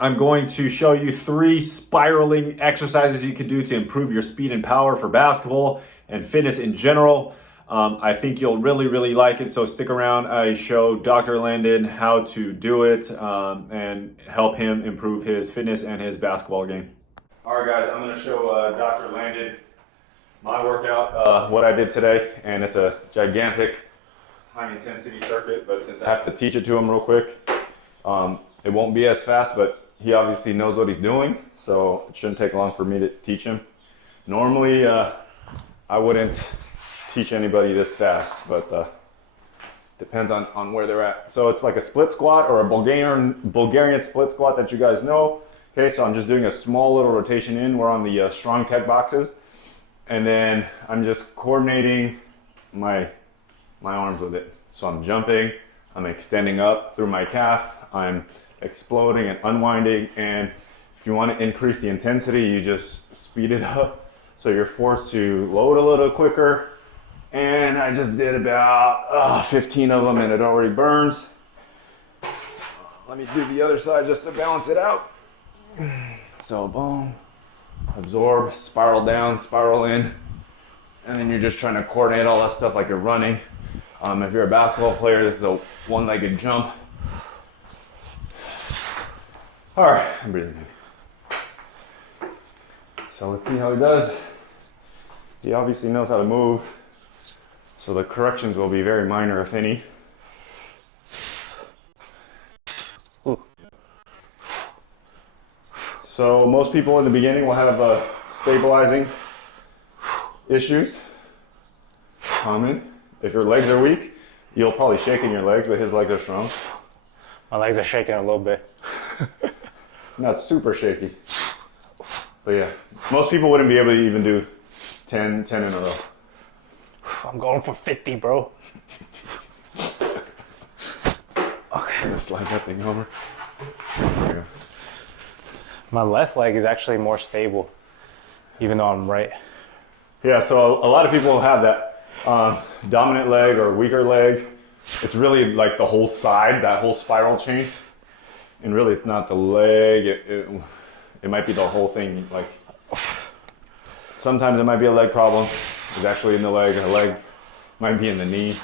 I'm going to show you 3 spiraling exercises you can do to improve your speed and power for basketball and fitness in general. I think you'll really like it, so stick around. I show Dr. Landon how to do it and help him improve his fitness and his basketball game. All right, guys, I'm going to show Dr. Landon my workout, what I did today, and it's a gigantic high-intensity circuit, but since I have to teach it to him real quick, it won't be as fast, but he obviously knows what he's doing, so it shouldn't take long for me to teach him. Normally, I wouldn't teach anybody this fast, but depends on where they're at. So it's like a split squat or a Bulgarian split squat that you guys know. Okay, so I'm just doing a small little rotation in. We're on the strong tech boxes, and then I'm just coordinating my arms with it. So I'm jumping, I'm extending up through my calf, I'm exploding and unwinding, and if you want to increase the intensity, you just speed it up so you're forced to load a little quicker. And I just did about 15 of them and it already burns. Let me do the other side just to balance it out. So boom, absorb, spiral down, spiral in, and then you're just trying to coordinate all that stuff like you're running. If you're a basketball player, this is a one-legged jump. All right, I'm breathing in. So let's see how he does. He obviously knows how to move, so the corrections will be very minor, if any. Ooh. So most people in the beginning will have stabilizing issues. Common. If your legs are weak, you'll probably shake in your legs, but his legs are strong. My legs are shaking a little bit. Not super shaky. But yeah, most people wouldn't be able to even do 10 in a row. I'm going for 50, bro. Okay, let's slide that thing over. There we go. My left leg is actually more stable, even though I'm right. Yeah, so a lot of people have that dominant leg or weaker leg. It's really like the whole side, that whole spiral chain. And really it's not the leg, it might be the whole thing. Like sometimes it might be a leg problem. It's actually in the leg, a leg might be in the knee.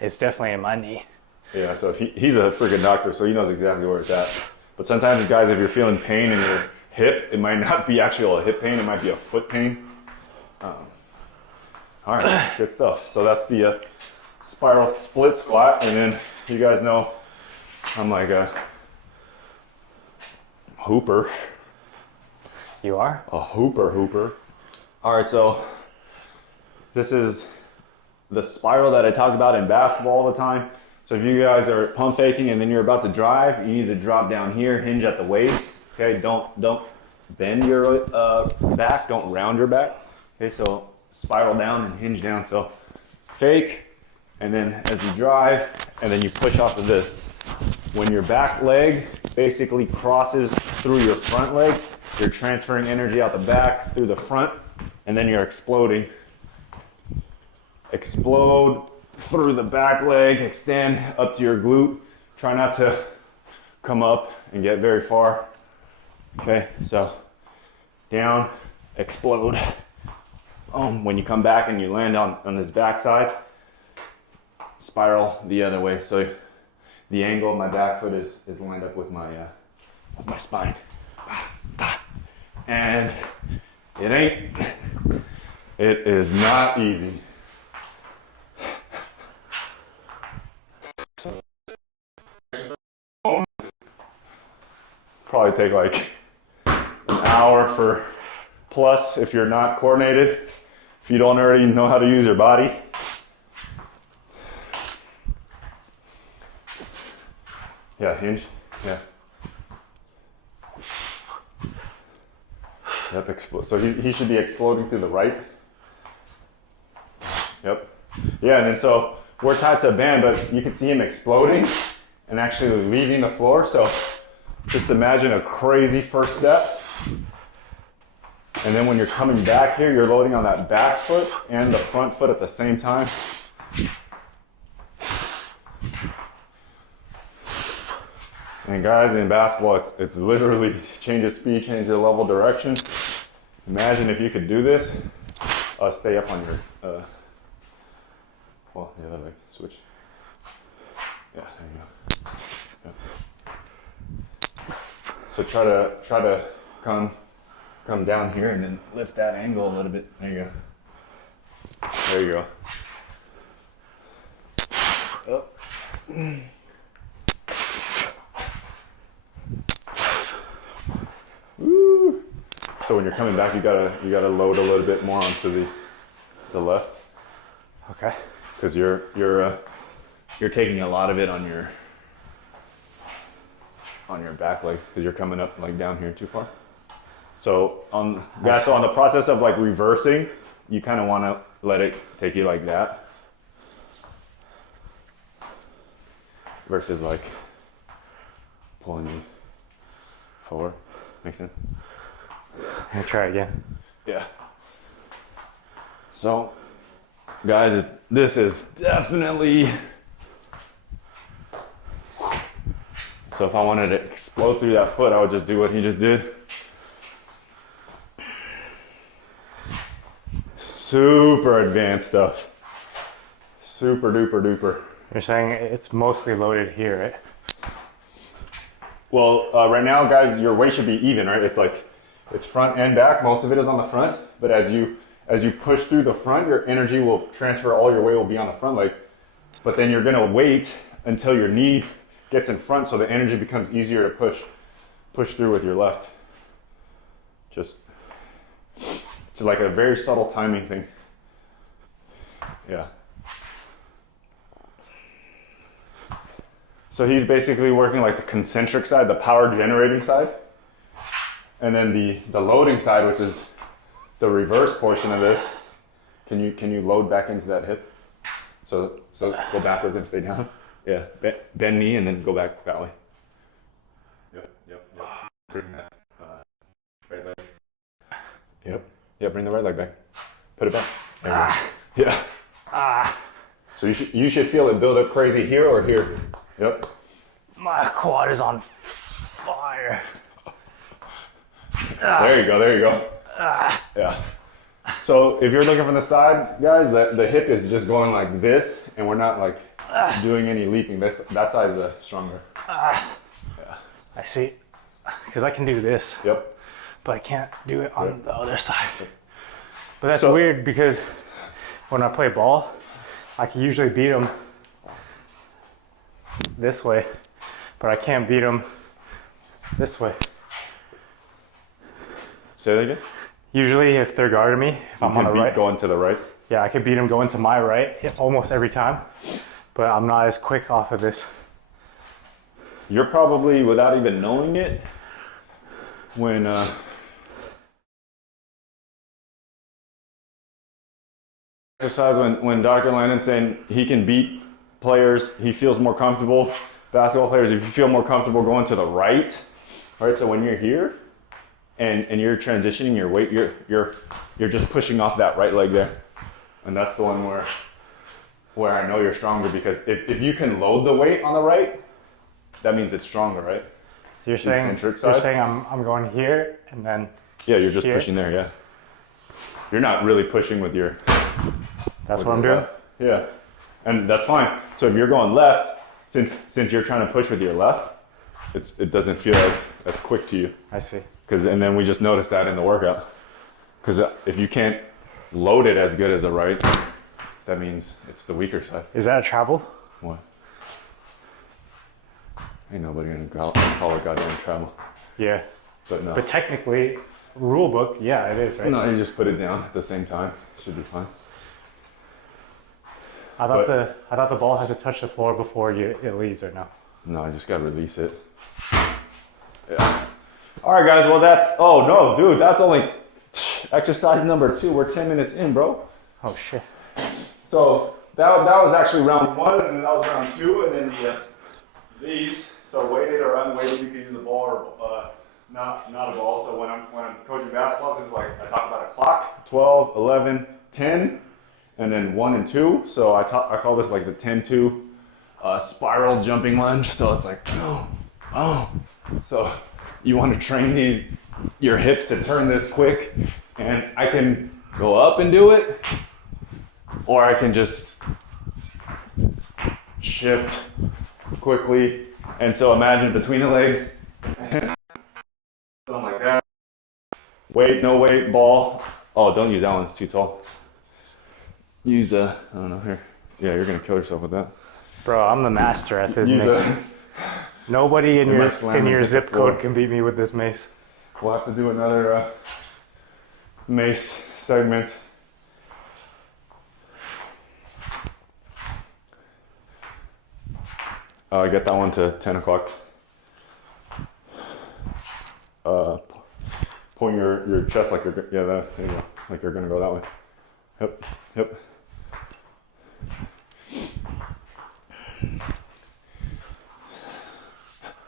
It's definitely in my knee. Yeah, so if he's a freaking doctor, so he knows exactly where it's at. But sometimes, guys, if you're feeling pain in your hip, it might not be actual a hip pain, it might be a foot pain. All right, good stuff. So that's the spiral split squat, and then you guys know I'm like a hooper. You are? A hooper. All right, so this is the spiral that I talk about in basketball all the time. So if you guys are pump faking and then you're about to drive, you need to drop down here, hinge at the waist. Okay, don't bend your back, don't round your back. Okay, so spiral down and hinge down. So fake, and then as you drive, and then you push off of this. When your back leg basically crosses through your front leg, you're transferring energy out the back through the front, and then you're exploding. Explode through the back leg, extend up to your glute. Try not to come up and get very far. Okay, so down, explode. When you come back and you land on this back side, spiral the other way. So the angle of my back foot is lined up with my spine. And it is not easy. Probably take like an hour for plus if you're not coordinated, if you don't already know how to use your body. Yeah, hinge. Yeah. Yep, explode. So he should be exploding through the right. Yep. Yeah, and then so we're tied to a band, but you can see him exploding and actually leaving the floor. So just imagine a crazy first step. And then when you're coming back here, you're loading on that back foot and the front foot at the same time. And guys, in basketball, it's literally change the speed, change the level, direction. Imagine if you could do this. Stay up on your, well, the other leg, switch. Yeah, there you go. Yep. So try to come down here and then lift that angle a little bit. There you go. There you go. Up. Woo. So when you're coming back, you gotta load a little bit more onto the left. Okay. Because you're taking a lot of it on your back leg because you're coming up like down here too far. So on the process of like reversing, you kind of want to let it take you like that versus like pulling you forward. Make sense? I'm gonna try again. Yeah. So guys, this is definitely, so if I wanted to explode through that foot, I would just do what he just did. Super advanced stuff. Super duper duper. You're saying it's mostly loaded here, right? Well, right now, guys, your weight should be even, right? It's front and back. Most of it is on the front, but as you push through the front, your energy will transfer, all your weight will be on the front leg. But then you're gonna wait until your knee gets in front so the energy becomes easier to push through with your left. It's like a very subtle timing thing. Yeah. So he's basically working like the concentric side, the power generating side. And then the loading side, which is the reverse portion of this. Can you load back into that hip? So go backwards and stay down. Yeah, bend knee and then go back that way. Yep. Bring that right leg. Yep. Yeah, bring the right leg back. Put it back. There you go. Yeah. So you should feel it build up crazy here or here. Yep. My quad is on fire. There you go. Yeah. So if you're looking from the side, guys, the hip is just going like this, and we're not like doing any leaping. That side is stronger. Yeah. I see. Because I can do this. Yep. But I can't do it on the other side. But that's weird because when I play ball, I can usually beat them this way, but I can't beat them this way. Say that again? Usually if they're guarding me, if I'm on the right. Going to the right? Yeah, I could beat them going to my right almost every time, but I'm not as quick off of this. You're probably, without even knowing it, when exercise, when Dr. Landon's saying he can beat players, he feels more comfortable, basketball players, if you feel more comfortable going to the right, so when you're here and you're transitioning your weight, you're just pushing off that right leg there. And that's the one where I know you're stronger, because if you can load the weight on the right, that means it's stronger, right? So you're saying I'm going here and then yeah, you're just pushing there, yeah. You're not really pushing with your That's what I'm doing? Left. Yeah. And that's fine. So if you're going left, since you're trying to push with your left, it doesn't feel as quick to you. I see. And then we just noticed that in the workout. Because if you can't load it as good as the right, that means it's the weaker side. Is that a travel? What? Ain't nobody gonna call it goddamn travel. Yeah. But no. But technically, rule book, yeah, it is, right? No, you just put it down at the same time. Should be fine. I thought the ball has to touch the floor before it leaves, or no? No, I just gotta release it. Yeah. All right, guys. Well, oh no, dude, that's only exercise number 2. We're 10 minutes in, bro. Oh shit. So that was actually round 1, and then that was round 2, and then these. So weighted or unweighted, you can use a ball or not a ball. So when I'm coaching basketball, this is like I talk about a clock: 12, 11, 10, and then 1 and 2. So I call this like the 10-2 spiral jumping lunge. So it's like Oh, so you want to train your hips to turn this quick, and I can go up and do it, or I can just shift quickly. And so imagine between the legs, something like that. Weight, no weight, ball. Oh, don't use that one, it's too tall. Use I don't know, here. Yeah, you're gonna kill yourself with that. Bro, I'm the master at this Use mace. Nobody in your zip code can beat me with this mace. We'll have to do another mace segment. Get that one to 10 o'clock. Point your chest like you're, yeah, there you go. Like you're gonna go that way. Yep, yep.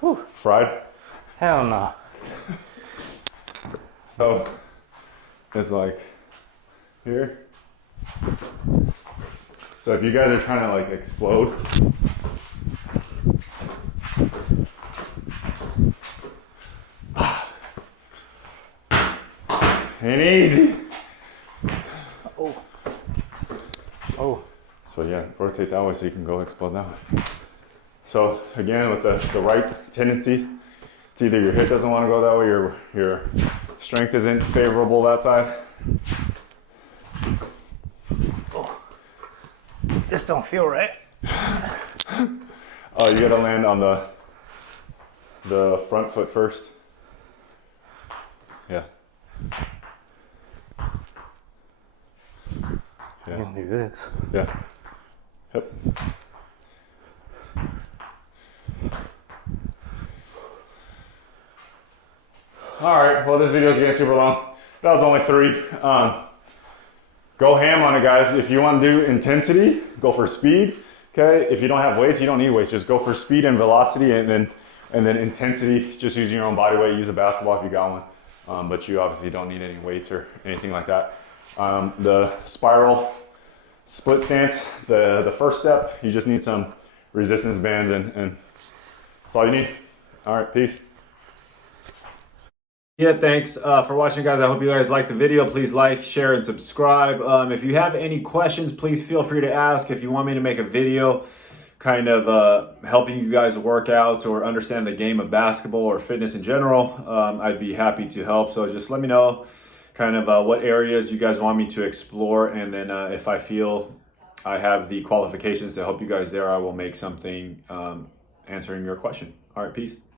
Whew. Fried? Hell no. So it's like here. So if you guys are trying to like explode, ain't easy. Oh. Oh. So yeah, rotate that way so you can go explode that way. So again, with the right tendency, it's either your hip doesn't want to go that way, or your strength isn't favorable that side. Oh. This don't feel right. Oh, you gotta land on the front foot first. Yeah. I can do this. Yeah. Yep. All right, well, this video is getting super long. That was only 3. Go ham on it, guys. If you want to do intensity, go for speed. Okay. If you don't have weights, you don't need weights. Just go for speed and velocity, and then intensity. Just using your own body weight. Use a basketball if you got one, but you obviously don't need any weights or anything like that. The spiral split stance, the first step, you just need some resistance bands, and that's all you need. All right, peace. Yeah, thanks for watching, guys. I hope you guys liked the video. Please like, share, and subscribe. If you have any questions, please feel free to ask. If you want me to make a video kind of helping you guys work out or understand the game of basketball or fitness in general, I'd be happy to help. So just let me know kind of what areas you guys want me to explore, and then if I feel I have the qualifications to help you guys there, I will make something answering your question. All right, peace.